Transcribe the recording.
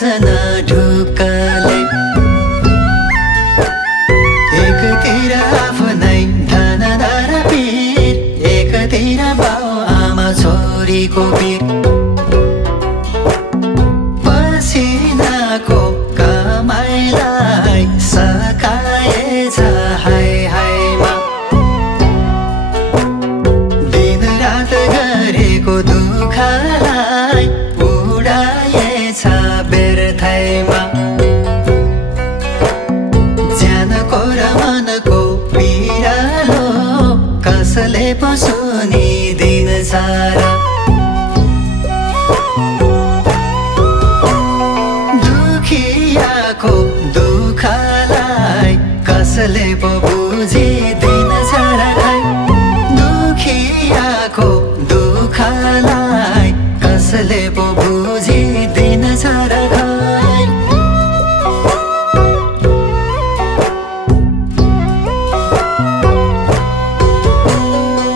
बस्न ढुक्कले एकतिर आफ्नै धनदार पीर एकतिर बाउ आमा छोरीको पीर पसिनाको कमाइलाई सकाएछ हाय हायमा दिन रात गरेको दुःखलाई उडाएछ व्यर्थैमा ज्यानको र मनको पिरालो कसले पो सुनिदिन्छ र दुखियाको दुःखलाई कसले पो बुझिदिन्छ र दुखियाको